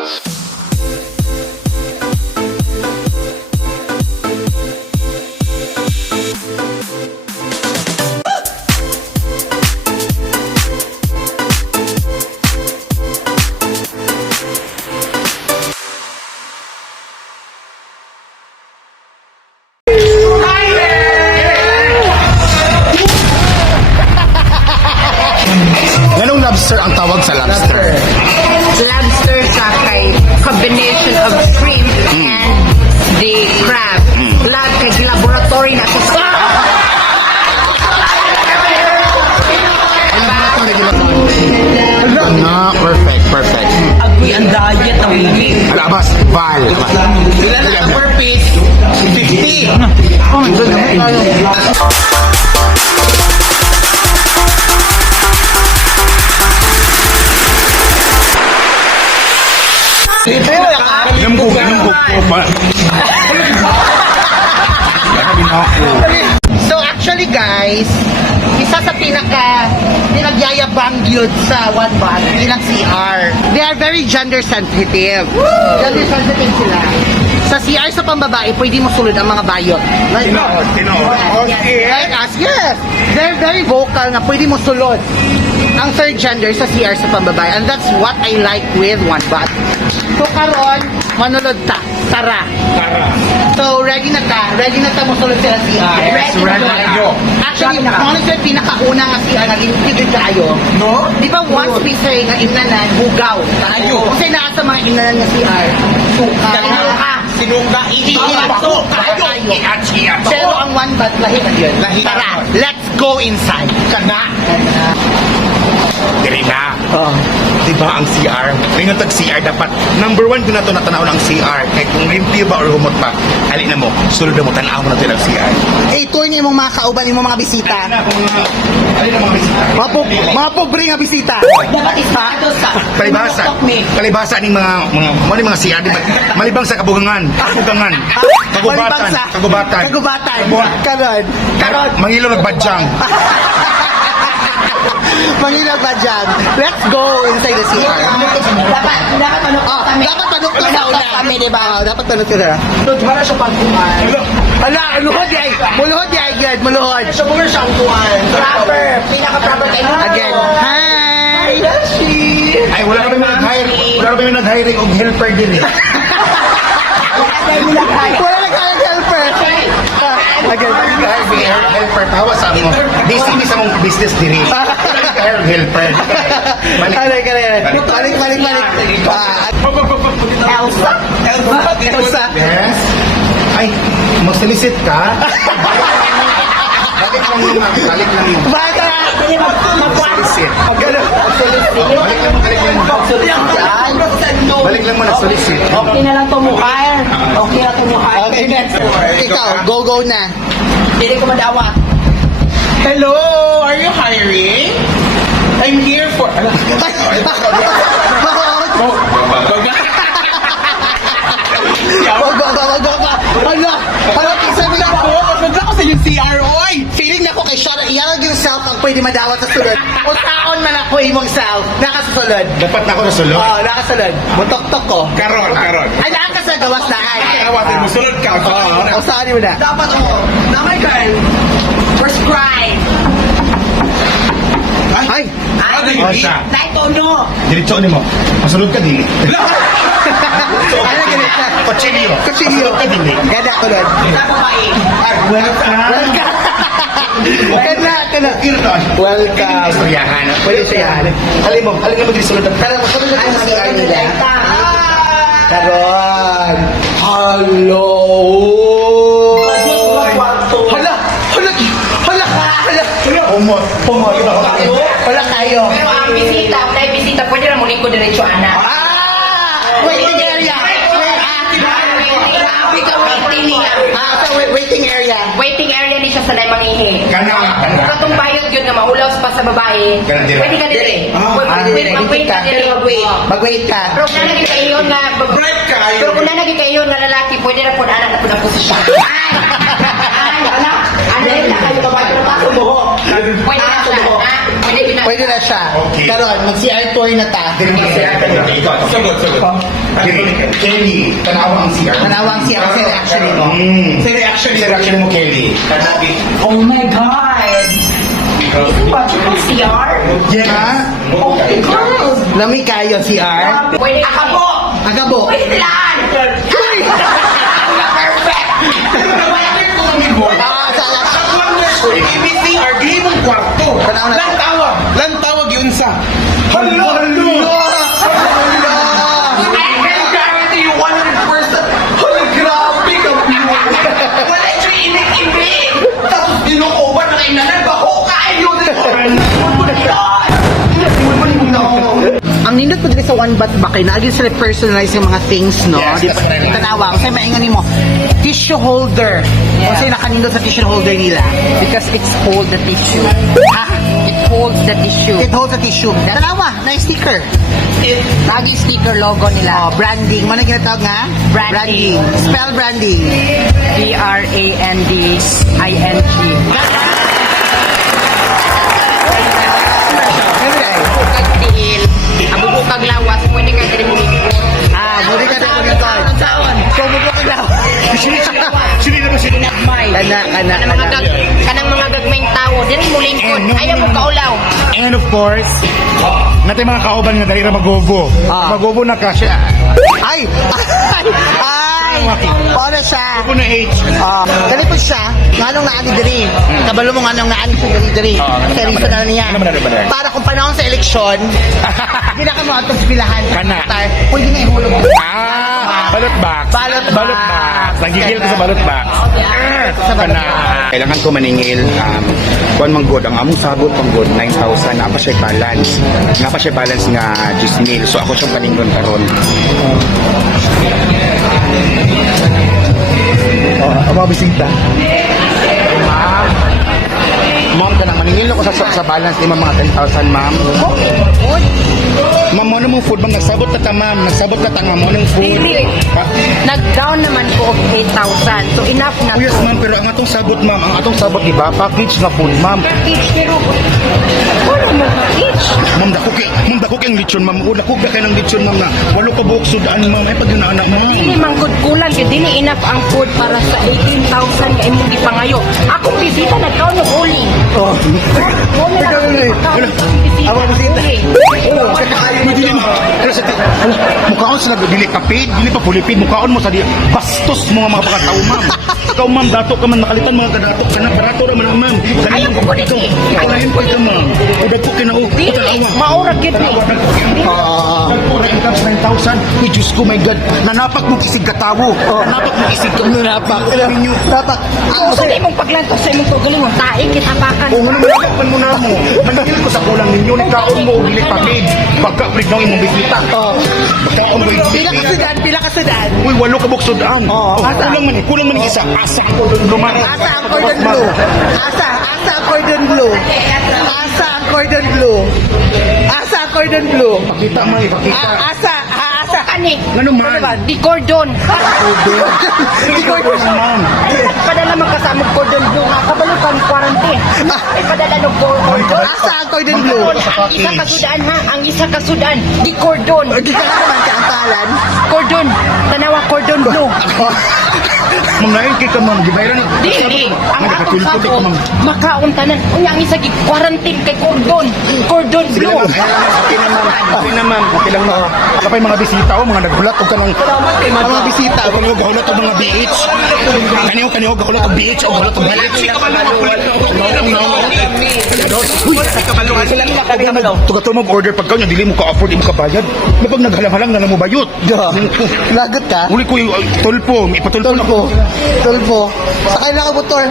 Ganong lobster ang tawag sa lobster? Lobster siya kay combination of shrimp and the crab. Lahat kay laboratory na ito. Perfect, perfect. Agoy ang diet ng hindi. Alabas, Val. Ilan na per piece? 50. Oh my God. Ito yung nakarin. Lambog po pa. So actually guys, isa sa pinagyayabang yun sa One Bath, bilang CR. They are very gender sensitive. Gender sensitive sila. Sa CR sa pambabae, pwede mo sulod ang mga bayot. Like like us, yes. They're very vocal na pwede mo sulod ang third gender sa CR sa pambabae. And that's what I like with One Bath. So karon, manulod ta. Tara. So ready na ta mo sulod sa CR. Yes, ready na tayo. Actually, honestly, pinakauna nga CR naging tigil tayo. No? Di ba once we say nga imnanan, bugaw tayo. Kasi naa sa mga imnanan nga CR. Suka. Sinuka. Iiyato tayo. Pero ang One Bath, lahi na yun. Tara, let's go inside. Kana. Diri na. Diba ang CR? Ngayon tag-CR dapat number 1 ko na to natanaw ng CR. Kaya kung limpyo ba or humot pa, hali na mo, sulod na mo, tanaw mo na to ng CR. Eh, tour niyo yung mga kauban, yung mga bisita. Hali na kung mga, hali na mga bisita. Mga pobre nga bisita. Dapat istado sa Palibasa. Palibasa ning mga CR, di ba? Malibang sa kabugangan. Kagubatan. Karon. Mangilo nagbadyang. Mangilag ba dyan? Let's go inside the CR. Dapat manukot kami. Dapat panukto sa una. Kami, diba? Dapat panukto sa una. Para siya pagkuhan. Ala, luhod yay. Muluhod yay, good. Muluhod. Siya muna siyang kuhan. Proper. Pinaka-proper kayo. Again. Hi! Ay, wala kami nag-hiring og helper din eh. Wala nag-hiring helper. Again. Helper, tawa sa mo. Busy sa mong business din eh. Helper. Balik. Elsa. Yes. Ay, mag-solicit ka? Balik lang yung Bata! solicit. Balik lang mo nag-solicit. Okay na lang tumuhar. Okay na tumuhar. Okay, next. Ikaw, go na. Hindi ko madawat. Hello, are you hiring? I'm here for... Hala, sabi na ako. Magla ko sa yung CROI. Feeling na ko kay Shara, iyan yourself ang pwede madawat sa sulod. O taon man ako imong self, nakasusulod. Dapat na ako na sulod. Oo, nakasulod. Mutok-tok ko. Karon. Ay, naka sa gawas na. Awatin mo, sulod ka. O saan mo na? Dapat ako. Na my girl. Prescribe. Ay! Dahil tono. Diretso ni mo. Masulod ka dili. Ano ganit na? Kutsilyo. Kutsilyo. Masulod ka dili. Gada ko nun. Welcome. Kana. Welcome. Istoryahan. Pwede siya. Alin mo din sulod. Kana mo, sabi na sa CR nila. Karon. Hello. Humot. Wala kayo. Pero ang bisita, pwede na muli ko diretso anak. Waiting area. Waiting area. Waiting area ni siya sa day mangihi. Kana. Katong bayot yun nga maulaw pa sa babae. Kana dire. Pwede ka dire. Pwede mag-wait ka dire. Mag-wait ka. Pero kung nalagi kayo nga pero kung nalagi kayo nga lalaki, pwede na po na anak na po na posisyon. Ano na kayo babae pero pa sumuho. Pwede na siya. Pwede na siya. Okay. Karon, mag-CR tour na ta. Ikaw. Kelly, tanawa ang CR. Tanawa ang CR kasi reaction mo. Sa reaction mo, Kelly. Oh my God! Is it possible CR? Yes. Oh my God! Lami kayo, CR. Pwede akabo! Agabo. Pwede lang! Perfect! CR, di mong kwarto. Tanawa na. Lang tawag yun sa... Hello! I can guarantee you 100%. Holy, grabe ka mo. Wala siya inig-ibig. Tapos dinukuban na kayo na nagbaho kayo. Ang nindot ko dito sa One Bat Bakay, naagin sila personalize yung mga things, no? Yes, Di ba? that's correct. Tanawa, kasi maingan mo, tissue holder. Kasi nakanindot sa tissue holder nila. Because it's hold the tissue. Ha? It holds the tissue. It holds the tissue. Tanawa, na sticker. Lagi sticker logo nila. Oh, branding. Ano ginatawag nga? Branding. Spell branding. BRANDING. Bukag tiil. Ang bukag lawas. Pwede nga diri mo Buli ka na ko dito. Kumubok ka daw. Sino na ba sino? Nagmay. Kana. Kanang mga gagmayng tao. Diri mo lingkod. Ayaw mo kaulaw. And of course, natin mga kauban nga dali na magobo. Magobo na ka siya. Ay! Paano siya? Ako na H. Dali po siya. Nganong naani diri. Kabalo mo nganong naani siya diri. Seryoso na niya. Ano man na? Para kung panahon sa eleksyon, ginaka mo atong pilahan. Kana. Pwede na ihulog. Ballot box. Ballot box. Nagigil ko sa ballot box. Kana. Kailangan ko maningil. Kuan man good ang among sabot pang good 9,000 na pa siya balance. Nga pa siya balance nga 10,000. So ako siyang paningon karon. Aba bisita. Ma'am, kanang maningil ko sa balance ni mga 10,000, ma'am. Ma'am, ano mong food? Ma'am, nagsabot ka ta, ma'am. Nagsabot ka ta nga mo ng food. Dili. Nag-down naman ko of 8,000. So enough na Oh, yes, to. ma'am. Pero ang atong sabot, ma'am. Ang atong sabot, di ba? Package na food, ma'am. Each pero wala mo each. Ma'am, dako kay ang lechon, ma'am. O, dako kay ng lechon, ma'am, na walo ka buok sudan, ma'am. Ay, pag yun na, ma'am. Dili man good kulang kay dili enough ang food para sa 18,000 nga imong gipangayo. Akong bisita nagkaon ng uli. Oh. Aba bisita. Dili mo. Pero sa mukhaon sila dili ka paid, dili pa fully paid. Mukhaon mo sa di bastos mo nga mga pagkatao, ma'am. Ikaw, ma'am, dato ka man nakalitan mga kadato ka na barato ra man ang ma'am. Ayaw ko dito. Ayaw ko ito, ma'am. O dagko kinaog. Dili maura gid ni. Pura income 9,000. Uy, Diyos ko, my God. Nanapak mo kisig katawo. Nanapak mo kisig Napak. Napak. Kung sa imong paglanto sa imong tugalingon tae kitapakan. Kung ano malakpan mo na mo, managil ko sa kulang ninyo, nagkaon mo, dili papid. Pagka-break ng imong bisita. Pagkaon mo, Pila ka sudan. Uy, walo ka buksod ang. Asa? Kulang man isa. Asa ako doon lumaras. Asa ang cordon blue. Asa ang cordon blue. Asa ang cordon blue. Asa ang cordon blue. Pakita mo, ipakita. Asa Kani. Ano man? Di cordon. Di cordon. Ma'am. Padala man kasama cordon blue nga kabalukan quarantine. Ay padala no cordon. Asa ang cordon blue. Ang isa kasudan ha, ang isa kasudan. Di cordon. Di ka naman ka ang talan. Cordon. Tanawa cordon blue. Ma'am, nain kay ka, ma'am. Gibayran. Dili. Ang akong Nagkatulpo sabo, makaon tanan. Unya ang isa gi quarantine kay cordon. Cordon blue. Okay na, ma'am. Okay na, ma'am. Okay lang, ma'am. Kapay mga bisita o, mga naghulat o kanang... Ang mga bisita. O kaniho, gahulat o mga BH. Kaniho, gahulat o BH o gahulat o BH. Tugatol mo order pagkaw niya, dili mo ka-afford, di mo ka-bayad. Kapag naghalang-halang na mo bayot. Lagot ka? Uli ko yung tulpo, ipatulpo na ko. Tulpo. Sakay na ka motor.